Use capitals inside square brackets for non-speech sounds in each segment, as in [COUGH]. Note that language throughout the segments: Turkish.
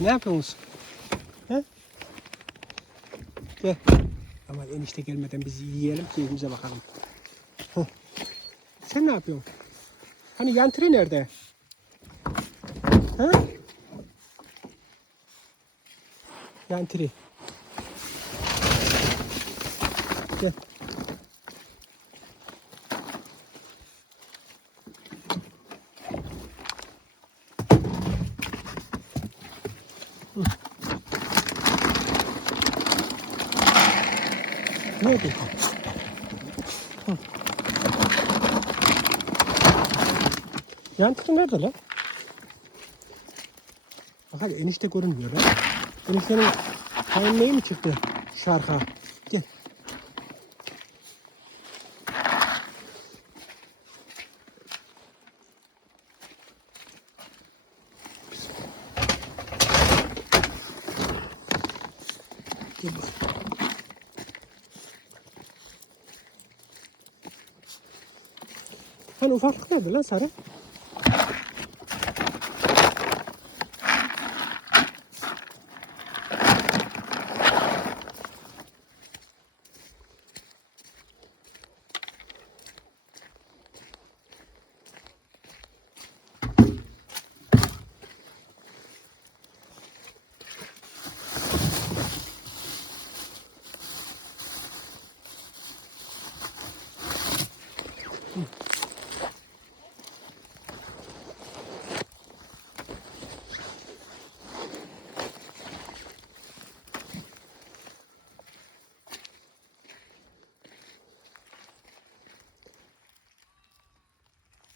ne yapıyorsunuz? He? Gel. Ama enişte gelmeden biz yiyelim keyfimize bakalım. Heh. Sen ne yapıyorsun? Hani yantri nerede? Ha? Yantri. Gel. Nerede? Hı. Yantri nerede lan? Bak hadi enişte görünmüyor lan. Eniştenin kayınlığı mı çıktı şarka? Gel. Hani ufaklık nerede lan sarı?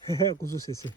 É, com sucesso.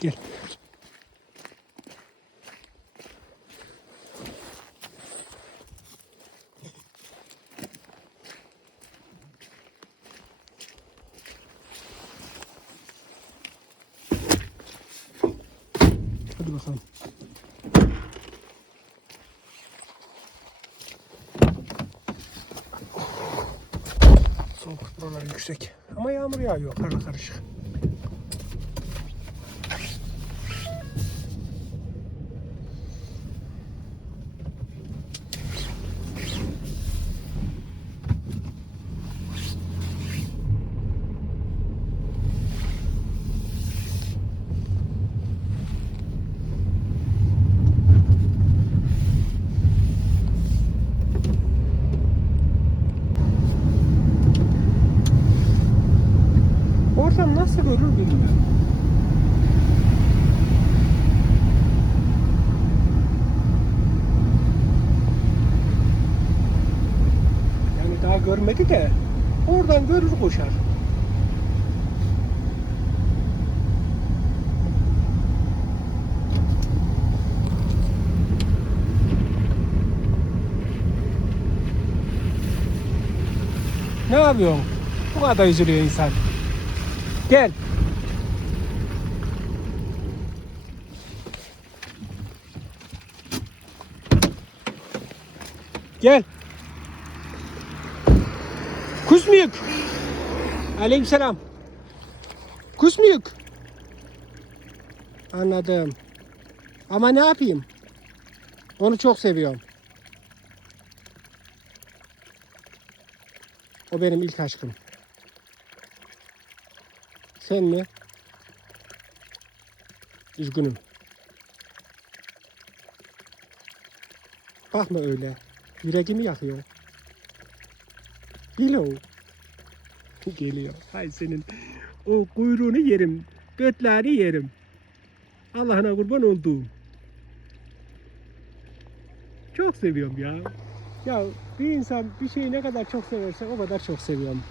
Gel. Hadi bakalım. Soğuk buralar yüksek. Ama yağmur yağıyor karla karışık. Oradan nasıl görür bilmiyorum. Yani daha görmedi de oradan görür koşar. Ne yapıyorsun? Bu kadar üzülüyor insan. Gel. Gel. Kuzmiyik. Aleykümselam. Kuş mu yük? Anladım. Ama ne yapayım? Onu çok seviyorum. O benim ilk aşkım. Sen mi? Üzgünüm. Bakma öyle. Yüreğimi yakıyor. Hello. Geliyor. Hay senin. O kuyruğunu yerim. Götlerini yerim. Allah'ına kurban olduğum. Çok seviyorum ya. Ya bir insan bir şeyi ne kadar çok severse o kadar çok seviyorum.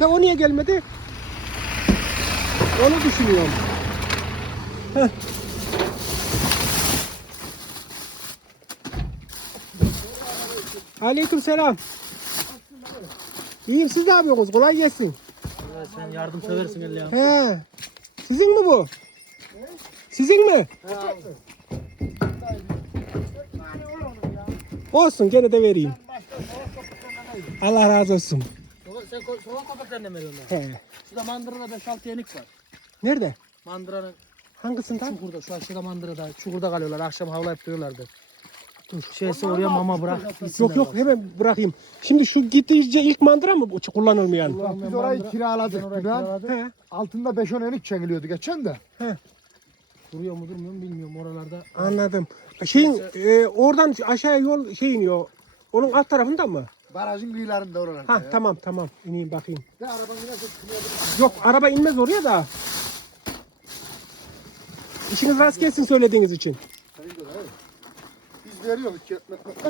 De o niye gelmedi? Onu düşünüyorum. Heh. Aleyküm selam. İyiyim siz ne yapıyorsunuz? Kolay gelsin. Sen yardım seversin el ya. He. Sizin mi bu? Sizin mi? Olsun gene de vereyim. Allah razı olsun. Soğan köpeklerine mi veriyorsun? He. Şurada mandırada 5-6 yenik var. Nerede? Mandıranın Hangisinden? çukurda, şu aşağıda mandırada, çukurda kalıyorlar. Akşam havlayıp duruyorlardı. Dur. Şeysi oraya mama bırak. Yok yok hemen bırakayım. Şimdi şu gittiğince ilk mandıra mı bu kullanılmayan? Bak biz orayı kiraladık. Güven. kiraladım. He. Altında 5-10 enik çengiliyordu geçen de. Duruyor mu durmuyor mu bilmiyorum oralarda. Anladım. Şeyin e, oradan aşağıya yol şey iniyor. Onun alt tarafında mı? Barajın kıyılarında oralarda. Ha ya. tamam tamam ineyim bakayım. Ne araban inerse çıkmıyordu. Yok araba inmez oraya da. İşiniz rast gelsin söylediğiniz için. Biz veriyoruz.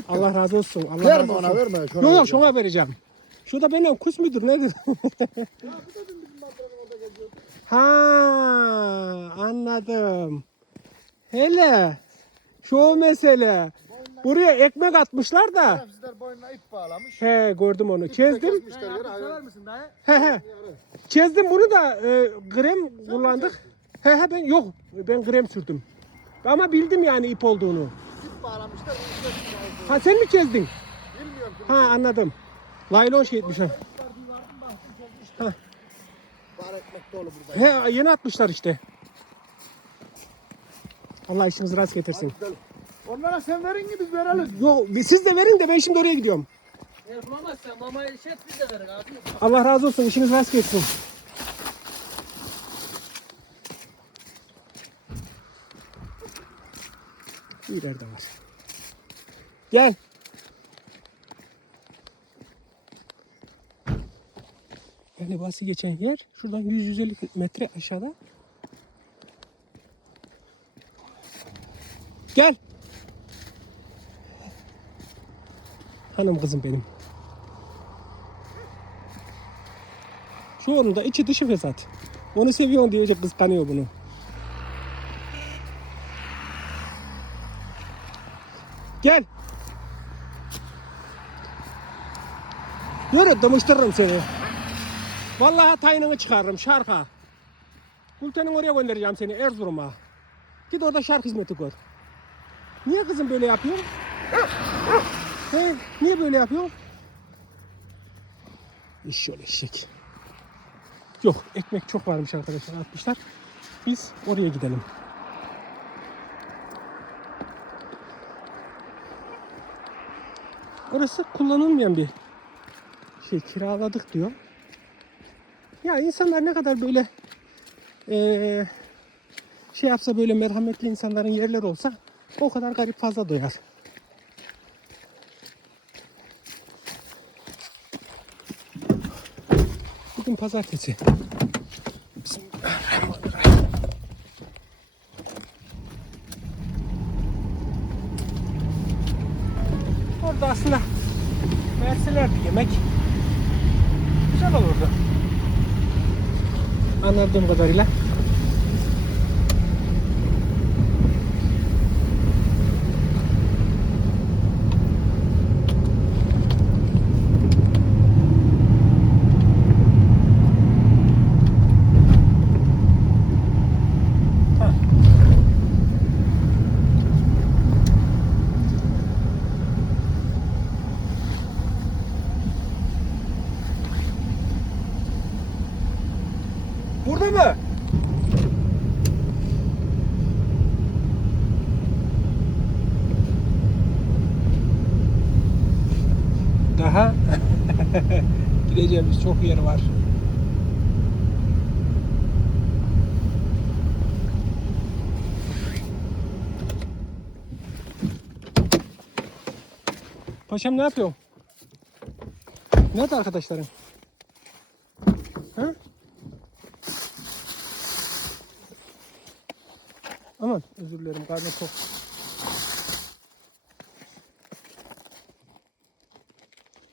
Allah razı olsun. Allah Verme razı olsun. ona verme. Şuna Yok yok vereceğim. şuna vereceğim. Şurada benim kuş müdür nedir? [LAUGHS] ha anladım. Hele şu o mesele. Buraya ekmek atmışlar da. Sizler boynuna ip bağlamış. He gördüm onu. Dayı? He he. Çizdim bunu da e, krem kullandık. He he ben yok ben krem sürdüm. Ama bildim yani ip olduğunu. İp bağlamışlar. Ha sen mi çizdin? Bilmiyorum. Ha anladım. Laylon şey etmiş ha. He yeni atmışlar işte. Allah işinizi rast getirsin. Onlara sen verin ki biz verelim. Yok siz de verin de ben şimdi oraya gidiyorum. Eğer bulamazsan mamayı şey et biz de verin abi. Allah razı olsun işiniz rast gelsin. İleride var. Gel. Yani bası geçen yer şuradan 100-150 metre aşağıda. Gel. Hanım kızım benim. Şu onun da içi dışı fesat. Onu seviyorsun diyecek kıskanıyor bunu. Gel. Yürü dımıştırırım seni. Vallahi tayinini çıkarırım şarka. Gülten'in oraya göndereceğim seni Erzurum'a. Git orada şarkı hizmeti gör. Niye kızım böyle yapıyorsun? He, niye böyle yapıyorsun? İş yol eşek. Yok ekmek çok varmış arkadaşlar atmışlar. Biz oraya gidelim. Orası kullanılmayan bir şey kiraladık diyor. Ya insanlar ne kadar böyle eee, şey yapsa böyle merhametli insanların yerleri olsa o kadar garip fazla doyar. Bugün pazartesi. Aslında verselerdi yemek güzel olurdu. Anladığım kadarıyla. Çok yer var. Paşam ne yapıyorsun? Nerede arkadaşların? Ha? Aman özür dilerim karnım çok.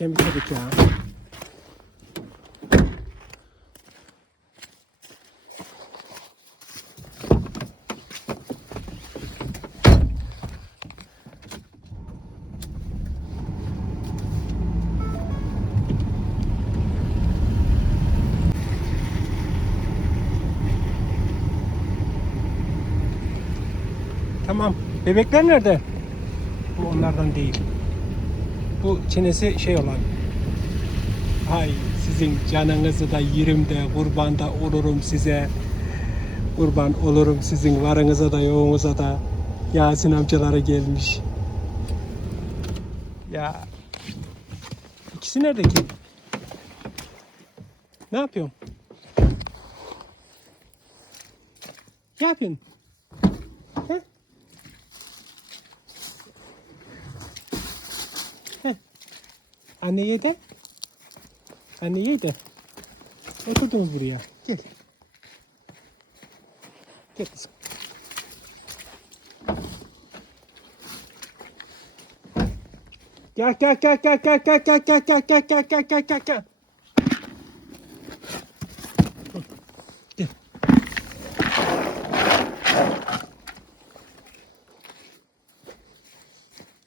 Erken bitirdik ya. Tamam. Bebekler nerede? Bu onlardan değil. Bu çenesi şey olan. Hay sizin canınızı da yerim de kurban da olurum size. Kurban olurum sizin varınıza da yoğunuza da. Yasin amcaları gelmiş. Ya. İkisi nerede ki? Ne yapıyorsun? Ne yapıyorsun? Anneye de. Anneye de. Oturdunuz buraya. Gel. Gel kızım. Gel gel gel gel gel gel gel gel gel gel gel gel gel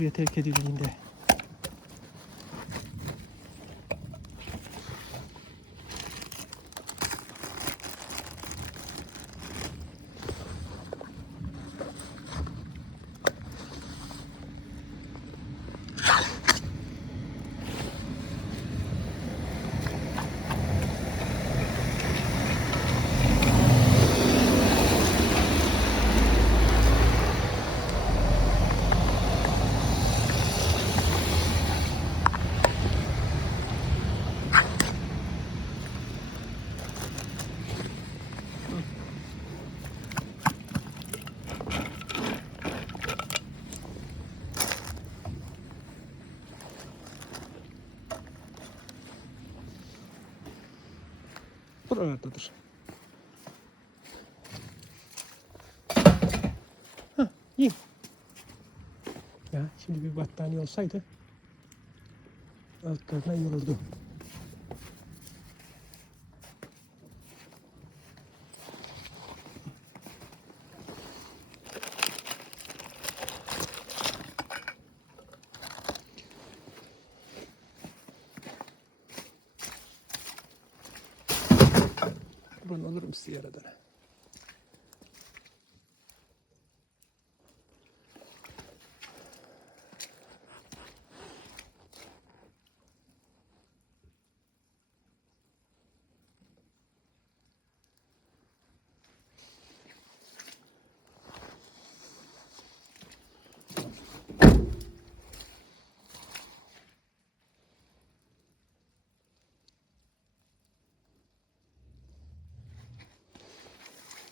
Buraya terk edildiğinde. Oralardadır. Hah, yiyin. Ya şimdi bir battaniye olsaydı altlarına iyi Ben olurum size yaradan.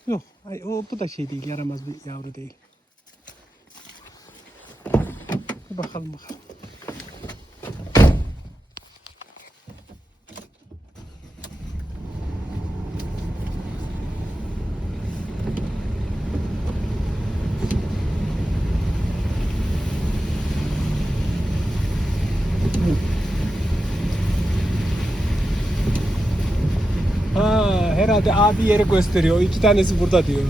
Yok, ay, o bu da şey değil, yaramaz bir yavru değil. Bir bakalım bakalım. Ha, herhalde abi yeri gösteriyor. İki tanesi burada diyor.